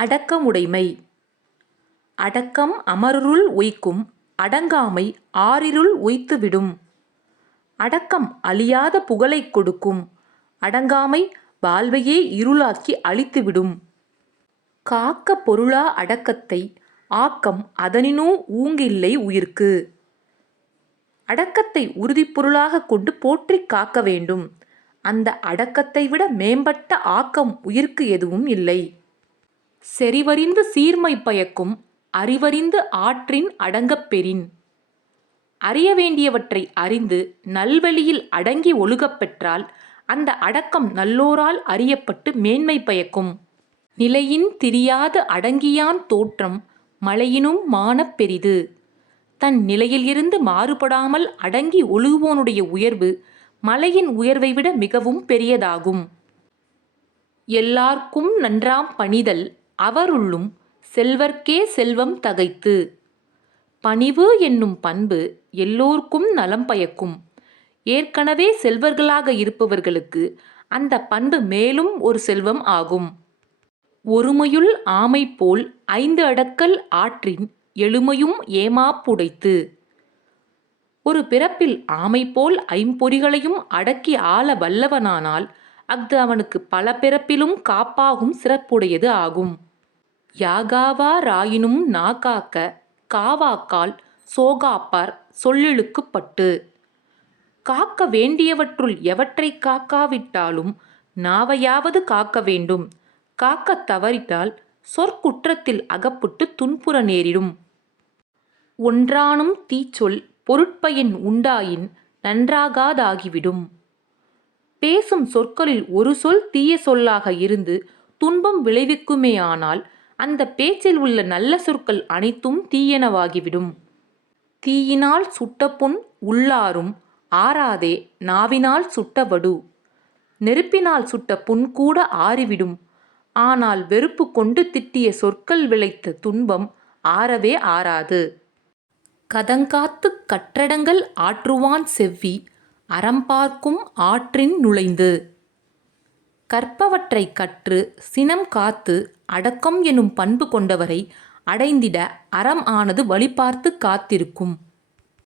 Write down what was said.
அடக்கமுடைமை. அடக்கம் அமரருள் உய்க்கும், அடங்காமை ஆரிருள் உய்த்துவிடும். அடக்கம் அழியாத புகழைக் கொடுக்கும், அடங்காமை வாழ்வையே இருளாக்கி அழித்துவிடும். காக்க பொருளா அடக்கத்தை, ஆக்கம் அதனினூ ஊங்கில்லை உயிர்க்கு. அடக்கத்தை உறுதிப்பொருளாகக் கொண்டு போற்றிக் காக்க வேண்டும். அந்த அடக்கத்தை விட மேம்பட்ட ஆக்கம் உயிர்க்கு எதுவும் இல்லை. செறிவறிந்து சீர்மை பயக்கும், அறிவறிந்து ஆற்றின் அடங்கப் பெறின். அறிய வேண்டியவற்றை அறிந்து நல்வழியில் அடங்கி ஒழுகப் பெற்றால் அந்த அடக்கம் நல்லோரால் அறியப்பட்டு மேன்மை பயக்கும். நிலையின் திரியாது அடங்கியான் தோற்றம், மலையினும் மாணப் பெரிது. தன் நிலையில் இருந்து மாறுபடாமல் அடங்கி ஒழுகுவோனுடைய உயர்வு மலையின் உயர்வை விட மிகவும் பெரியதாகும். எல்லார்க்கும் நன்றாம் பணிதல், அவருள்ளும் செல்வர்க்கே செல்வம் தகைத்து. பணிவு என்னும் பண்பு எல்லோர்க்கும் நலம் பயக்கும். ஏற்கனவே செல்வர்களாக இருப்பவர்களுக்கு அந்த பண்பு மேலும் ஒரு செல்வம் ஆகும். ஒருமையுள் ஆமை போல் 5 அடக்கல் ஆற்றின், எழுமையும் ஏமாப்புடைத்து. ஒரு பிறப்பில் ஆமை போல் 5 பொறிகளையும் அடக்கி ஆள வல்லவனானால் அஃது அவனுக்கு பல பிறப்பிலும் காப்பாகும் சிறப்புடையது ஆகும். யாகாவா ராயினும் நாகாக்க, காவாக்கால் சோகாப்பார் சொல்லிழுக்குப் பட்டு. காக்க வேண்டியவற்றுள் எவற்றைக் காக்காவிட்டாலும் நாவையாவது காக்க வேண்டும். காக்கத் தவறிட்டால் சொற்குற்றத்தில் அகப்பட்டு துன்புற நேரிடும். ஒன்றானும் தீச்சொல் பொருட்பயன் உண்டாயின் நன்றாகாதாகிவிடும். பேசும் சொற்களில் ஒரு சொல் தீய சொல்லாக இருந்து துன்பம் விளைவிக்குமேயானால் அந்த பேச்சில் உள்ள நல்ல சொற்கள் அனைத்தும் தீயனவாகிவிடும். தீயினால் சுட்ட புண் உள்ளாரும் ஆறாதே நாவினால் சுட்ட வடு. நெருப்பினால் சுட்ட புண் கூட ஆறிவிடும். ஆனால் வெறுப்பு கொண்டு திட்டிய சொற்கள் விளைத்த துன்பம் ஆறவே ஆறாது. கதங்காத்துக் கற்றடங்கல் ஆற்றுவான் செவ்வி, அறம்பார்க்கும் ஆற்றின் நுழைந்து. கற்பவற்றைக் கற்று சினம் காத்து அடக்கம் எனும் பண்பு கொண்டவரை அடைந்திட அறம் ஆனது வழிபார்த்து காத்திருக்கும்.